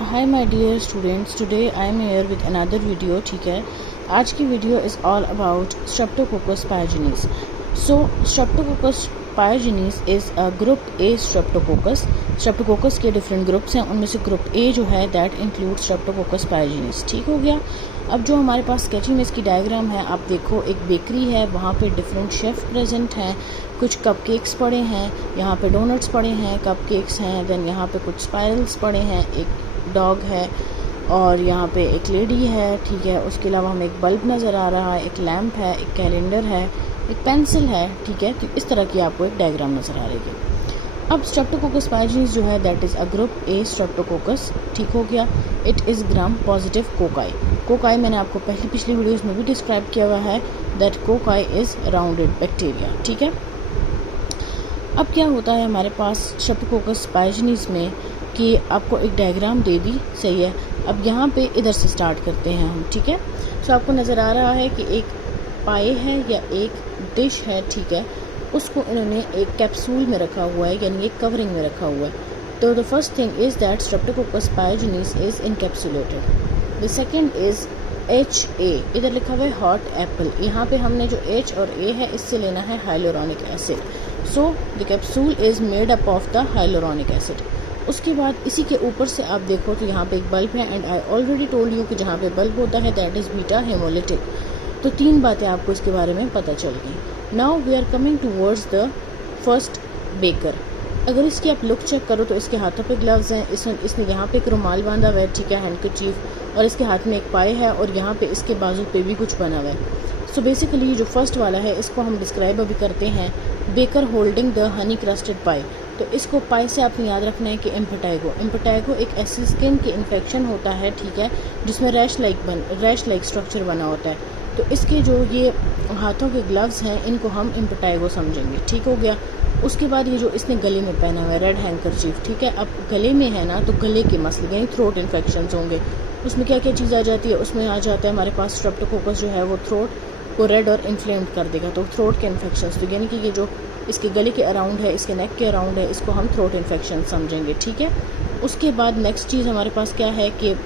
Hi my dear students, today I am here with another video. ठीक है, आज की video is all about streptococcus pyogenes. So streptococcus pyogenes is a group A streptococcus. Streptococcus के different groups हैं, उनमें से group A जो है दैट इंक्लूड स्ट्रेप्टोकोकस पायोजेनिस। ठीक हो गया। अब जो हमारे पास स्केचिंग में इसकी डायग्राम है, आप देखो एक बेकरी है, वहाँ पे डिफरेंट शेफ़ प्रेजेंट हैं, कुछ कपकेक्स पड़े हैं, यहाँ पे डोनट्स पड़े हैं, कपकेक्स हैं, देन यहाँ पे कुछ स्पाइरल्स पड़े हैं, एक डॉग है और यहाँ पे एक लेडी है। ठीक है, उसके अलावा हमें एक बल्ब नज़र आ रहा है, एक लैम्प है, एक कैलेंडर है, एक पेंसिल है। ठीक है, तो इस तरह की आपको एक डायग्राम नज़र आ रही है। अब स्ट्रेप्टोकोकस पायोजेनिस जो है that is a group A Streptococcus. ठीक हो गया। It is gram positive cocci. Cocci मैंने आपको पिछली वीडियोज़ में भी डिस्क्राइब किया हुआ है that cocci is rounded bacteria. ठीक है, अब क्या होता है हमारे पास स्ट्रेप्टोकोकस पायोजेनिस में कि आपको एक डायग्राम दे दी, सही है। अब यहाँ पे इधर से स्टार्ट करते हैं हम। ठीक है, तो आपको नज़र आ रहा है कि एक पाए है या एक डिश है। ठीक है, उसको इन्होंने एक कैप्सूल में रखा हुआ है, यानी एक कवरिंग में रखा हुआ है। तो the first thing is that streptococcus pyogenes is encapsulated. The second is HA, इधर लिखा हुआ है हॉट एप्पल। यहाँ पे हमने जो H और A है इससे लेना है hyaluronic acid. So the capsule is made up of the hyaluronic acid. उसके बाद इसी के ऊपर से आप देखो तो यहाँ पे एक बल्ब है, and I already told you कि जहाँ पे बल्ब होता है दैट इज़ बीटा हेमोलिटिक। तो 3 बातें आपको इसके बारे में पता चल गई। Now we are coming towards the first baker. अगर इसकी आप लुक चेक करो तो इसके हाथों पे ग्लव्स हैं, इसने यहाँ पे एक रुमाल बांधा हुआ है, ठीक है, हैंडकरचीफ, और इसके हाथ में एक पाए है और यहाँ पे इसके बाजू पे भी कुछ बना हुआ है। सो बेसिकली जो फर्स्ट वाला है इसको हम डिस्क्राइब अभी करते हैं, baker holding the honey crusted pie. तो इसको पाई से आपने याद रखना है कि इम्पेटाइगो एक ऐसी स्किन की इन्फेक्शन होता है, ठीक है, जिसमें रैश लाइक स्ट्रक्चर बना होता है। तो इसके जो ये हाथों के ग्लव्स हैं इनको हम इम्पेटाइगो समझेंगे। ठीक हो गया। उसके बाद ये जो इसने गले में पहना हुआ है रेड हैंकरचीफ, ठीक है, अब गले में है ना, तो गले के मसले यानी थ्रोट इन्फेक्शन होंगे। उसमें क्या क्या चीज़ आ जाती है, उसमें आ जाता है हमारे पास स्ट्रेप्टोकोकस जो है वो थ्रोट को रेड और इन्फ्लेम्ड कर देगा, तो थ्रोट के इन्फेक्शन। तो यानी कि ये जो इसके गले के अराउंड है, इसके नेक के अराउंड है, इसको हम थ्रोट इन्फेक्शन समझेंगे। ठीक है, उसके बाद नेक्स्ट चीज़ हमारे पास क्या है कि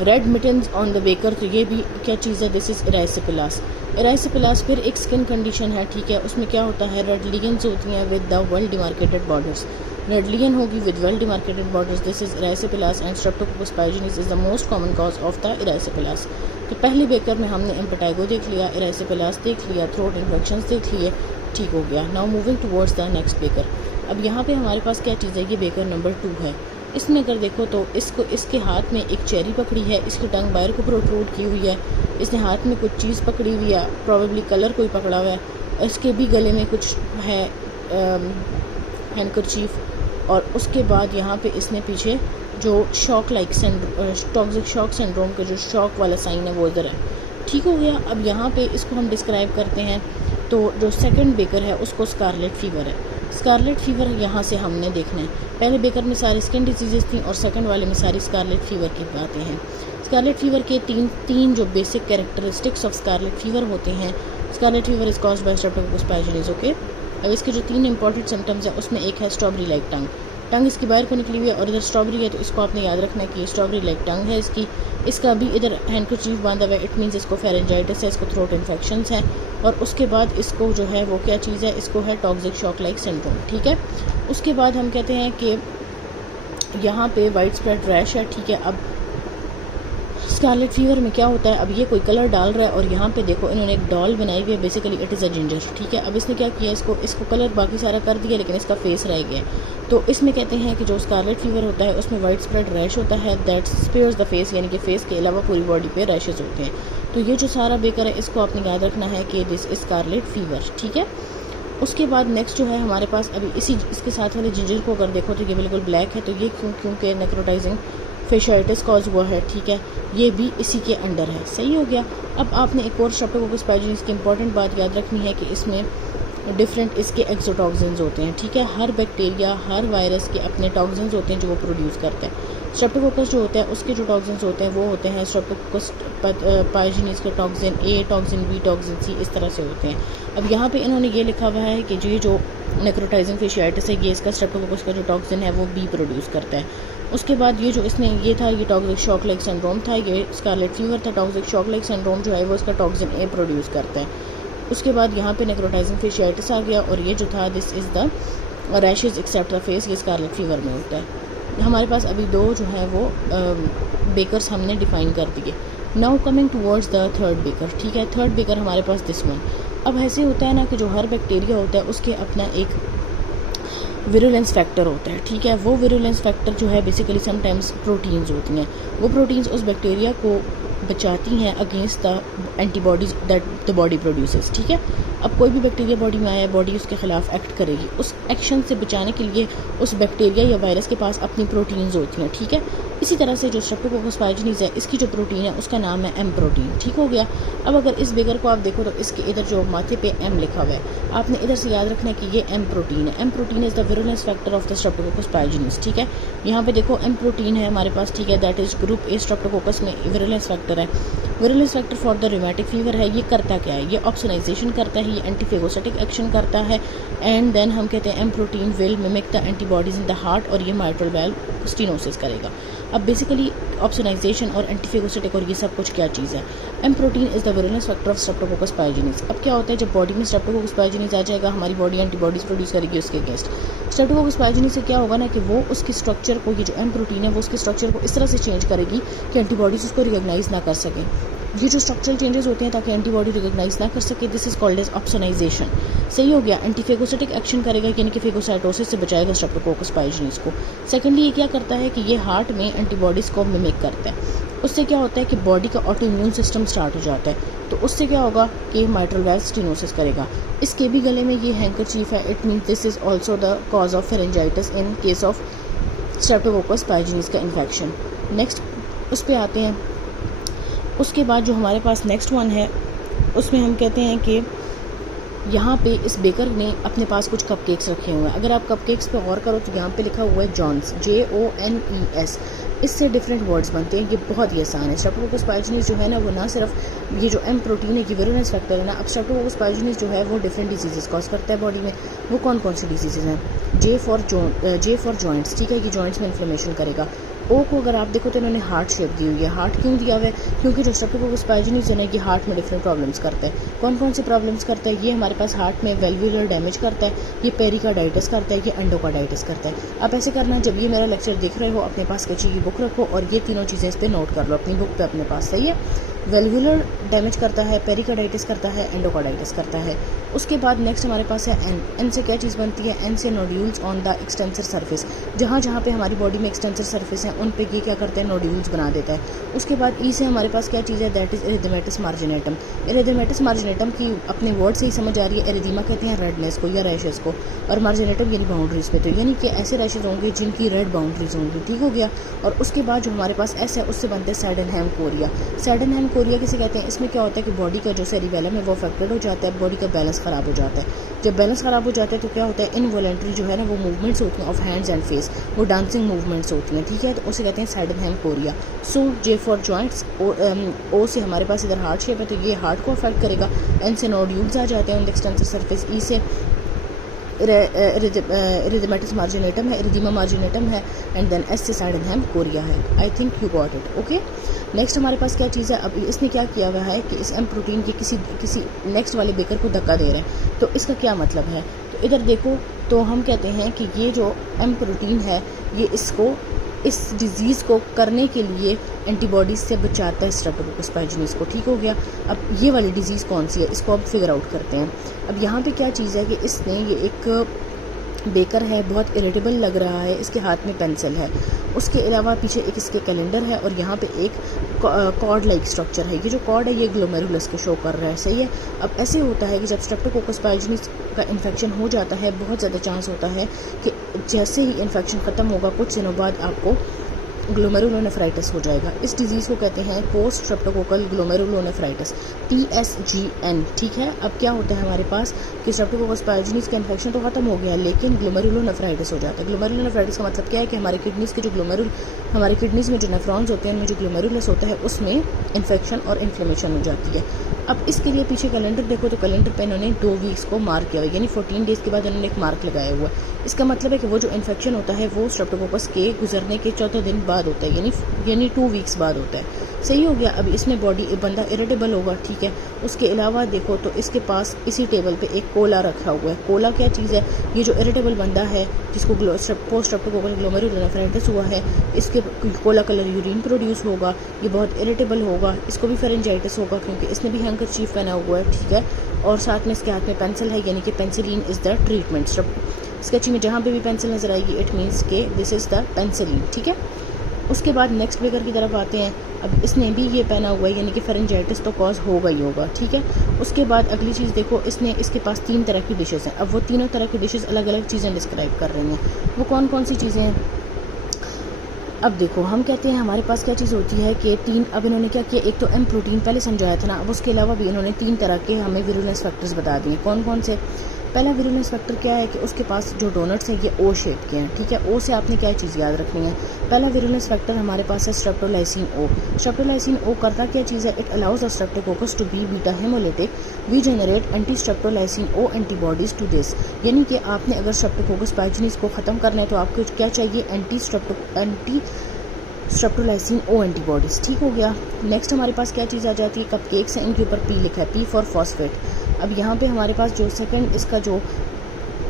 red mittens on the baker. तो ये भी क्या चीज़ है, दिस इज़ इराइसिपिलास फिर एक स्किन कंडीशन है। ठीक है, उसमें क्या होता है, रेड लीगन्स होती हैं with the well demarcated borders. Red lesion होगी with well demarcated borders, this is erysipelas and streptococcus pyogenes is the most common cause of the erysipelas. तो पहले बेकर में हमने इम्पेटाइगो देख लिया, इराइसिपिलास देख लिया, थ्रोट इन्फेक्शंस देख लिए। ठीक हो गया। Now moving towards the next baker. अब यहाँ पे हमारे पास क्या चीज़ है, ये बेकर नंबर 2 है। इसमें अगर देखो तो इसके हाथ में एक चेरी पकड़ी है, इसकी टंग बाहर को प्रोट्रूड की हुई है, इसने हाथ में कुछ चीज़ पकड़ी हुई है, प्रॉबेबली कलर कोई पकड़ा हुआ है, इसके भी गले में कुछ है हैंडकरचीफ, और उसके बाद यहाँ पे इसने पीछे जो टॉक्सिक शॉक सिंड्रोम का जो शॉक वाला साइन है वो इधर है। ठीक हो गया। अब यहाँ पे इसको हम डिस्क्राइब करते हैं, तो जो सेकंड बेकर है उसको स्कारलेट फीवर है। स्कारलेट फीवर यहाँ से हमने देखना है, पहले बेकर में सारी स्किन डिजीज़ थी और सेकंड वाले में सारी स्कारलेट फीवर की बातें हैं। स्कारलेट फीवर के तीन जो basic characteristics of scarlet fever होते हैं। Scarlet fever is caused by streptococcus pyogenes. Okay, अब इसके जो 3 इंपॉर्टेंट सिम्टम्स हैं उसमें एक है स्ट्रॉबेरी लाइक टंग इसकी बाहर को निकली हुई है और इधर स्ट्रॉबेरी है, तो इसको आपने याद रखना है कि स्ट्रॉबेरी लाइक टंग है इसका भी इधर हैंडकरचीफ बांधा हुआ है, इट मीन्स इसको फेरेंजाइटिस है, इसको थ्रोट इन्फेक्शंस हैं। और उसके बाद इसको जो है वो क्या चीज़ है, इसको है टॉक्सिक शॉक लाइक सिंड्रोम। ठीक है, उसके बाद हम कहते हैं कि यहाँ पे वाइड स्प्रेड रैश है। ठीक है, अब स्कारलेट फीवर में क्या होता है, अब ये कोई कलर डाल रहा है और यहाँ पे देखो इन्होंने एक डॉल बनाई हुई है, basically it is a ginger. ठीक है, अब इसने क्या किया, इसको कलर बाकी सारा कर दिया लेकिन इसका फेस रह गया। तो इसमें कहते हैं कि जो स्कारलेट फीवर होता है उसमें वाइड स्प्रेड रैश होता है दैट स्पेयर्स द फेस, यानी कि फेस के अलावा पूरी बॉडी पे रैशेज होते हैं। तो ये जो सारा बेकर है इसको आपने याद रखना है कि दिस इज स्कारलेट फीवर। ठीक है, उसके बाद नेक्स्ट जो है हमारे पास अभी इसके साथ वाले जिंजर को अगर देखो तो ये बिल्कुल ब्लैक है, तो ये क्योंकि नेक्रोटाइजिंग फेशियाइटिस कॉज हुआ है। ठीक है, ये भी इसी के अंडर है। सही हो गया। अब आपने एक और स्ट्रेप्टोकोकस पायोजेनिस की इंपॉर्टेंट बात याद रखनी है कि इसमें डिफरेंट इसके एक्सोटॉक्सिन्स होते हैं। ठीक है, हर बैक्टीरिया हर वायरस के अपने टॉक्सिन्स होते हैं जो वो प्रोड्यूस करता है। स्ट्रेप्टोकोकस जो होता है उसके जो टॉक्सिन्स होते हैं वो होते हैं स्ट्रेप्टोकोकस पायोजेनिस के toxin A, toxin B, toxin C, इस तरह से होते हैं। अब यहाँ पे इन्होंने ये लिखा हुआ है कि जो नेक्रोटाइजिंग फेशियाइटिस है ये इसका स्ट्रेप्टोकोकस का जो टॉक्सिन है वो B प्रोड्यूस करता है। उसके बाद ये जो इसने ये था, ये टॉक्सिक शॉक लाइक सिंड्रोम था, ये स्कारलेट फीवर था। टॉक्सिक शॉक लाइक सिंड्रोम जो है वो इसका टॉक्सिन ए प्रोड्यूस करता है। उसके बाद यहाँ पे नेक्रोटाइजिंग फेशियाइटिस आ गया, और ये जो था this is the rashes except the face, ये स्कारलेट फीवर में होता है। हमारे पास अभी 2 जो है वो बेकर्स हमने डिफ़ाइन कर दिए। Now coming towards the third baker, ठीक है। थर्ड बेकर हमारे पास दिस वन। अब ऐसे होता है ना कि जो हर बैक्टीरिया होता है उसके अपना एक विरुलेंस फैक्टर होता है, ठीक है। वो विरुलेंस फैक्टर जो है बेसिकली समटाइम्स प्रोटीन्स होती हैं। वो प्रोटीन्स उस बैक्टीरिया को बचाती हैं against the antibodies that the body produces, ठीक है। अब कोई भी बैक्टीरिया बॉडी में आया, बॉडी उसके खिलाफ एक्ट करेगी। उस एक्शन से बचाने के लिए उस बैक्टीरिया या वायरस के पास अपनी प्रोटीन्स होती हैं, ठीक है। इसी तरह से जो स्ट्रेप्टोकोकस पायजिनीज है, इसकी जो प्रोटीन है उसका नाम है एम प्रोटीन, ठीक हो गया। अब अगर इस बेगर को आप देखो तो इसके इधर जो माथे पे एम लिखा हुआ है, आपने इधर से याद रखना है कि ये एम प्रोटीन है। M protein is the virulence factor of the streptococcus pyogenes, ठीक है। यहाँ पे देखो एम प्रोटीन है हमारे पास, ठीक है। That is group A Streptococcus में विरुलेंस फैक्टर है। Virulence factor for the rheumatic fever है। ये करता क्या है? ये ऑप्सोनाइजेशन करता है, ये एंटीफेगोसाइटिक एक्शन करता है। एंड देन हम कहते हैं M protein will mimic the antibodies in the heart, और ये माइट्रल वाल्व स्टेनोसिस करेगा। अब बेसिकली ऑप्सोनाइजेशन और एंटीफेगोसाइटिक और ये सब कुछ क्या चीज़ है? M protein is the virulence factor of streptococcus pyogenes. अब क्या होता है, जब बॉडी में स्ट्रेप्टोकोकस पायजिनीज आ जाएगा, हमारी बॉडी एंटीबॉडीज प्रोड्यूस करेगी उसके अगेंस्ट। स्ट्रेप्टोकोकस पायजिनीज से क्या होगा ना कि वो उसकी स्ट्रक्चर को, ये जो एम प्रोटीन है वो उसके स्ट्रक्चर को इस तरह से चेंज करेगी कि एंटीबॉडीज उसको रिकॉग्नाइज ना कर सकें। ये जो स्ट्रक्चरल चेंजेस होते हैं ताकि एंटीबॉडी रिकॉग्नाइज ना कर सके, this is called as opsonization. सही हो गया। एंटीफेगोसाइटिक एक्शन करेगा, यानी कि फेगोसाइटोसिस से बचाएगा स्ट्रेप्टोकोकस पायजिनीज को। सेकेंडली ये क्या करता है कि ये हार्ट में एंटीबॉडीज़ को मिमिक करता है। उससे क्या होता है कि बॉडी का ऑटो इम्यून सिस्टम स्टार्ट हो जाता है। तो उससे क्या होगा कि माइट्रल वाल्व स्टेनोसिस करेगा। इसके भी गले में ये हैंकरचीफ है। It means this is also the cause of pharyngitis in case of streptococcus pyogenes का इन्फेक्शन। नेक्स्ट उस पर आते हैं। उसके बाद जो हमारे पास नेक्स्ट वन है, उसमें हम कहते हैं कि यहाँ पे इस बेकर ने अपने पास कुछ कपकेक्स रखे हुए हैं। अगर आप कपकेक्स पे गौर करो तो यहाँ पे लिखा हुआ है जॉन्स, JONES। इससे डिफरेंट वर्ड्स बनते हैं। ये बहुत ही आसान है। स्ट्रेप्टोकोकस पायजिनीज जो है ना, वो ना सिर्फ ये जो एम प्रोटीन है, ये विरुलेंस फैक्टर है ना। अब स्ट्रेप्टोकोकस पायजिनीज जो है वो डिफरेंट डिजीज़ कॉज करता है बॉडी में। वो कौन कौन सी डिजीज़ हैं? जे फॉर जॉइंट्स, ठीक है। ये जॉइंट्स में इन्फ्लेमेशन करेगा। ओ को अगर आप देखो तो इन्होंने हार्ट शेप दी हुई है। हार्ट क्यों दिया हुआ है? क्योंकि जो स्ट्रेप्टोकोकस पायजिनीज है ना, ये हार्ट में डिफरेंट प्रॉब्लम्स करता है। कौन कौन से प्रॉब्लम्स करता है? ये हमारे पास हार्ट में वेल्वुलर डैमेज करता है, ये पेरिकार्डाइटिस करता है, ये एंडोकार्डाइटिस करता है। आप ऐसे करना, जब ये मेरा लेक्चर देख रहे हो अपने पास कैची की बुक रखो और ये तीनों चीज़ें इस पर नोट कर लो अपनी बुक पे अपने पास, सही है। वेल्वुलर डैमेज करता है, पेरिकार्डाइटिस करता है, एंडोकार्डाइटिस करता है। उसके बाद नेक्स्ट हमारे पास है एन। एन से क्या चीज़ बनती है? एन से nodules on the extensor surface. जहाँ जहाँ पे हमारी बॉडी में एक्सटेंसर सर्फेस है उन पे ये क्या करते हैं? नोड्यूल्स बना देता है। उसके बाद ई से हमारे पास क्या चीज़ है? That is erythema marginatum. Erythema marginatum की अपने वर्ड से ही समझ आ रही है। एरिथीमा कहते हैं रेडनेस को या रैशेस को, और मार्जिनेटम यानी बाउंड्रीज पे। तो यानी कि ऐसे रैशेज होंगे जिनकी रेड बाउंड्रीज होंगी, ठीक हो गया। और उसके बाद जो हमारे पास एस है, उससे बनते हैं सैडनहैम कोरिया। सैडनहैम कोरिया किसे कहते हैं? इसमें क्या होता है कि बॉडी का जो सेरिबेलम है वो अफेक्टेड हो जाता है, बॉडी का बैलेंस ख़राब हो जाता है। जब बैलेंस ख़राब हो जाता है तो क्या होता है? इनवॉलेंट्री जो है ना वो मूवमेंट्स होती हैं ऑफ हैंड्स एंड फेस, वो डांसिंग मूवमेंट्स होती हैं, ठीक है। तो उसे कहते हैं Sydenham chorea. So J for joints, O से हमारे पास इधर हार्ट शेप है तो ये हार्ट को अफेक्ट करेगा। एन से नोड्यूल्स आ जाते हैं ऑन द एक्सटेंसर सरफेस। ई से एरिथेमेटस मार्जिनेटम है, एरिथीमा मार्जिनेटम है, एंड देन एस से सैडनहैम कोरिया है। I think you got it, okay. Next हमारे पास क्या चीज़ है? अब इसने क्या किया हुआ है कि इस एम प्रोटीन के किसी नेक्स्ट वाले बेकर को धक्का दे रहे हैं। तो इसका क्या मतलब है? तो इधर देखो, तो हम कहते हैं कि ये जो एम प्रोटीन है ये इसको इस डिज़ीज़ को करने के लिए एंटीबॉडीज़ से बचाता है स्ट्रेप्टोकोकस पायजिनीज को, ठीक हो गया। अब ये वाली डिज़ीज़ कौन सी है इसको अब फिगर आउट करते हैं। अब यहाँ पे क्या चीज़ है कि इसने ये एक बेकर है, बहुत इरिटेबल लग रहा है, इसके हाथ में पेंसिल है, उसके अलावा पीछे एक इसके कैलेंडर है और यहाँ पे एक कॉर्ड लाइक स्ट्रक्चर है। ये जो कॉर्ड है ये ग्लोमेरुलस के शो कर रहा है, सही है। अब ऐसे होता है कि जब स्ट्रेप्टोकोकस पायजिनीज का इन्फेक्शन हो जाता है, बहुत ज़्यादा चांस होता है कि जैसे ही इन्फेक्शन ख़त्म होगा कुछ दिनों बाद आपको ग्लोमेरुलोनेफ्राइटिस हो जाएगा। इस डिज़ीज़ को कहते हैं पोस्ट स्ट्रेप्टोकोकल ग्लोमेरुलोनेफ्राइटिस, PSGN, ठीक है। अब क्या होता है हमारे पास कि स्ट्रेप्टोकोकस पायजिनीज का इन्फेक्शन तो ख़त्म हो गया लेकिन ग्लोमेरुलोनेफ्राइटिस हो जाता है। ग्लोमेरुलोनेफ्राइटिस का मतलब क्या है कि हमारे किडनीज़ के जो हमारे किडनीज़ में जो नेफ्रॉन्स होते हैं, उनमें जो ग्लोमेरुलस होता है उसमें इन्फेक्शन और इन्फ्लेमेशन हो जाती है। अब इसके लिए पीछे कैलेंडर देखो तो कैलेंडर पे इन्होंने 2 वीक्स को मार्क किया हुआ है, यानी 14 डेज़ के बाद इन्होंने एक मार्क लगाया हुआ है। इसका मतलब है कि वो जो इन्फेक्शन होता है वो स्ट्रेप्टोकोकस के गुजरने के 14 दिन बाद होता है, यानी 2 वीक्स बाद होता है। सही हो गया। अब इसमें बंदा इरिटेबल होगा, ठीक है। उसके अलावा देखो तो इसके पास इसी टेबल पे एक कोला रखा हुआ है। कोला क्या चीज़ है? ये जो इरिटेबल बंदा है जिसको पोस्ट स्ट्रेप्टोकोकल ग्लोमेरुलोनेफ्राइटिस हुआ है, इसके कोला कलर यूरिन प्रोड्यूस होगा, ये बहुत इरिटेबल होगा, इसको भी फेरेंजाइटिस होगा क्योंकि इसने भी हैंकरचीफ पहना हुआ है, ठीक है। और साथ में इसके हाथ में पेंसिल है, यानी कि penicillin is the treatment. Sketchy में जहाँ पे भी पेंसिल नज़र आएगी इट मीन्स के दिस इज़ द पेंसिलिन, ठीक है। उसके बाद नेक्स्ट फिगर की तरफ आते हैं। अब इसने भी ये पहना हुआ है, यानी कि फेरेंजाइटिस तो कॉज होगा ही होगा, ठीक है। उसके बाद अगली चीज़ देखो, इसके पास 3 तरह की डिशेज़ हैं। अब वो तीनों तरह की डिशेज़ अलग अलग चीज़ें डिस्क्राइब कर रही हैं। वो कौन कौन सी चीज़ें हैं? अब देखो, हम कहते हैं हमारे पास क्या चीज़ होती है कि 3, अब इन्होंने क्या किया, एक तो एम प्रोटीन पहले समझाया था ना, अब उसके अलावा भी इन्होंने 3 तरह के हमें विरुलेंस फैक्टर्स बता दिए। कौन कौन से? पहला विरुलेंस फैक्टर क्या है कि उसके पास जो डोनट्स हैं ये ओ शेप के हैं, ठीक है। ओ से आपने क्या चीज़ याद रखनी है? पहला विरुलेंस फैक्टर हमारे पास है स्ट्रेप्टोलाइसिन ओ। स्ट्रेप्टोलाइसिन ओ करता क्या चीज़ है? It allows the streptococcus to be beta hemolytic, we generate anti streptolysin O antibodies to this. यानी कि आपने अगर स्ट्रेप्टोकोकस पाइजनीस को ख़त्म करना है तो आपको क्या चाहिए? एंटी स्ट्रेप्टोलाइसिन ओ एंटीबॉडीज़, ठीक हो गया। नेक्स्ट हमारे पास क्या चीज़ आ जाती है? कपकेक्स हैं, इनके ऊपर पी लिखा है, पी फॉर फॉस्फेट। अब यहाँ पे हमारे पास जो सेकंड इसका जो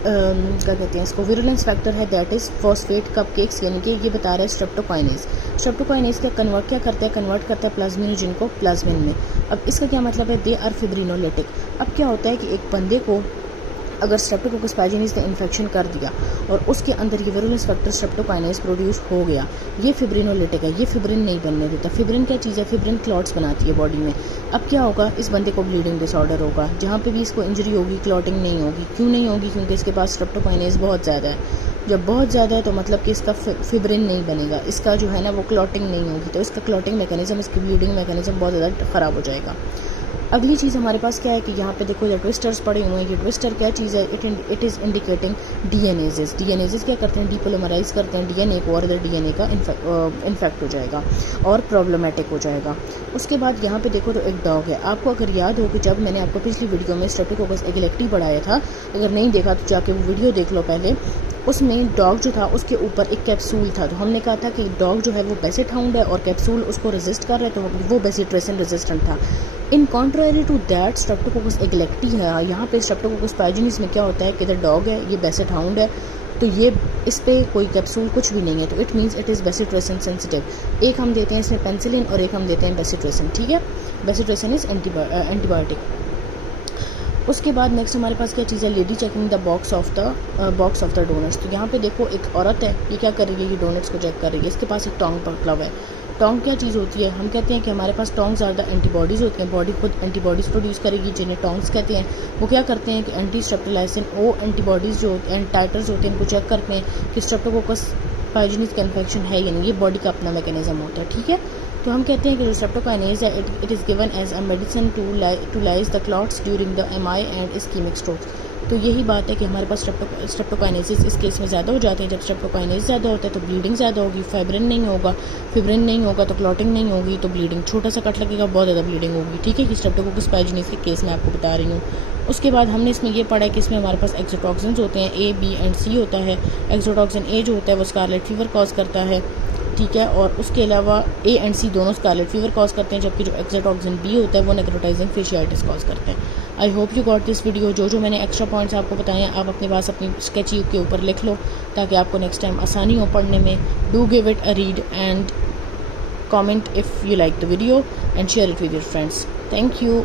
क्या कहते हैं इसको विरुलेंस फैक्टर है, दैट इज़ फॉस्फेट कपकेक्स, यानी कि ये बता रहा है स्ट्रेप्टोकाइनेज। स्ट्रेप्टोकाइनेज का कन्वर्ट करता है प्लाज्मिनोजन को प्लाज्मिन में। अब इसका क्या मतलब है? They are fibrinolytic. अब क्या होता है कि एक बंदे को अगर स्ट्रेप्टोकोकस पाइजनीस ने इन्फेक्शन कर दिया और उसके अंदर ये विरुलेंस फैक्टर स्ट्रेप्टोकाइनेज प्रोड्यूस हो गया, ये फिब्रिनोलिटिक है, ये फिब्रिन नहीं बनने देता। फिब्रिन क्या चीज़ है? फिब्रिन क्लॉट्स बनाती है बॉडी में। अब क्या होगा? इस बंदे को ब्लीडिंग डिसऑर्डर होगा, जहाँ पे भी इसको इंजरी होगी क्लॉटिंग नहीं होगी। क्यों नहीं होगी? क्योंकि इसके पास स्ट्रेप्टोकाइनेज बहुत ज़्यादा है। जब बहुत ज़्यादा है तो मतलब कि इसका फिब्रिन नहीं बनेगा, इसका जो है ना वो क्लॉटिंग नहीं होगी, तो इसका क्लॉटिंग मैकेनिज्म, इसकी ब्लीडिंग मैकेनिज्म बहुत ज़्यादा ख़राब हो जाएगा। अगली चीज़ हमारे पास क्या है कि यहाँ पे देखो, जो ट्विस्टर्स पड़े हुए हैं, ये ट्विस्टर क्या चीज़ है? It is indicating DNases. DNases क्या करते हैं? डीपोलिमराइज करते हैं डीएनए को, और इधर डीएनए का इन्फेक्ट हो जाएगा और प्रॉब्लमेटिक हो जाएगा। उसके बाद यहाँ पे देखो तो एक डॉग है। आपको अगर याद हो कि जब मैंने आपको पिछली वीडियो में स्ट्रेप्टोकोकस एगलेक्टी पढ़ाया था, अगर नहीं देखा तो जाके वो वीडियो देख लो पहले। उसमें डॉग जो था उसके ऊपर एक कैप्सूल था, तो हमने कहा था कि डॉग जो है वो बेसिट हाउंड है और कैप्सूल उसको रेजिस्ट कर रहा है, तो वो बेसिट्रेसिन रेजिस्टेंट था। इन कॉन्ट्रारी टू दैट स्ट्रेप्टोकोकस एगलेक्टी है, यहाँ पे स्ट्रेप्टोकोकस पाइजनीस में क्या होता है कि इधर डॉग है, ये बेसिट हाउंड है, तो ये इस पर कोई कैप्सूल कुछ भी नहीं है, तो it means it is bacitracin sensitive. एक हम देते हैं इसमें पेंसिलिन और एक हम देते हैं बेसिट्रेसिन, ठीक है। Bacitracin is antibiotic. उसके बाद नेक्स्ट हमारे पास क्या चीज़ है? Lady checking the box of the donuts. तो यहाँ पे देखो एक औरत है, ये क्या कर रही है? ये डोनट्स को चेक कर रही है। इसके पास एक टोंग पकड़ा हुआ है। टोंग क्या चीज़ होती है? हम कहते हैं कि हमारे पास टोंग ज़्यादा एंटीबॉडीज़ होती हैं, बॉडी खुद एंटीबॉडीज़ प्रोड्यूस करेगी, जिन्हें टोंग्स कहते हैं। वो क्या करते हैं कि एंटी स्ट्रेप्टोलाइसिन ओ एंटीबॉडीज़ जो टाइटर्स होते हैं, उनको चेक करते हैं कि स्ट्रेप्टोकोकस पाइजनीस का इन्फेक्शन है, यानी ये बॉडी का अपना मैकेनिज्म होता है, ठीक है। तो हम कहते हैं कि जो स्ट्रेप्टोकाइनेज है it is given as a medicine to lyse the clots during the MI and ischemic strokes. तो यही बात है कि हमारे पास स्ट्रेप्टोकाइनेसिस इस केस में ज़्यादा हो जाते हैं। जब स्ट्रेप्टोकाइनेज ज़्यादा होता है तो ब्लीडिंग ज़्यादा होगी, फिब्रिन नहीं होगा तो क्लॉटिंग नहीं होगी, तो ब्लीडिंग, छोटा सा कट लगेगा बहुत ज़्यादा ब्लीडिंग होगी, ठीक है। कि स्ट्रेप्टोकोकस पाइजनीस के केस में आपको बता रही हूँ। उसके बाद हमने इसमें ये पढ़ा है कि इसमें हमारे पास एक्सोटॉक्सिन्स होते हैं, ए बी एंड सी होता है। एक्सोटॉक्सिन ए जो होता है वो स्कारलेट फीवर कॉज करता है, ठीक है। और उसके अलावा ए एंड सी दोनों स्कारलेट फीवर कॉज करते हैं, जबकि जो एक्सोटॉक्सिन बी होता है वो नेक्रोटाइजिंग फेशियाइटिस कॉज करते हैं। I hope you got this video. जो मैंने एक्स्ट्रा पॉइंट्स आपको बताए हैं आप अपने पास अपनी स्केची के ऊपर लिख लो, ताकि आपको नेक्स्ट टाइम आसानी हो पढ़ने में। Do give it a read and comment if you like the video and share it with your friends. Thank you.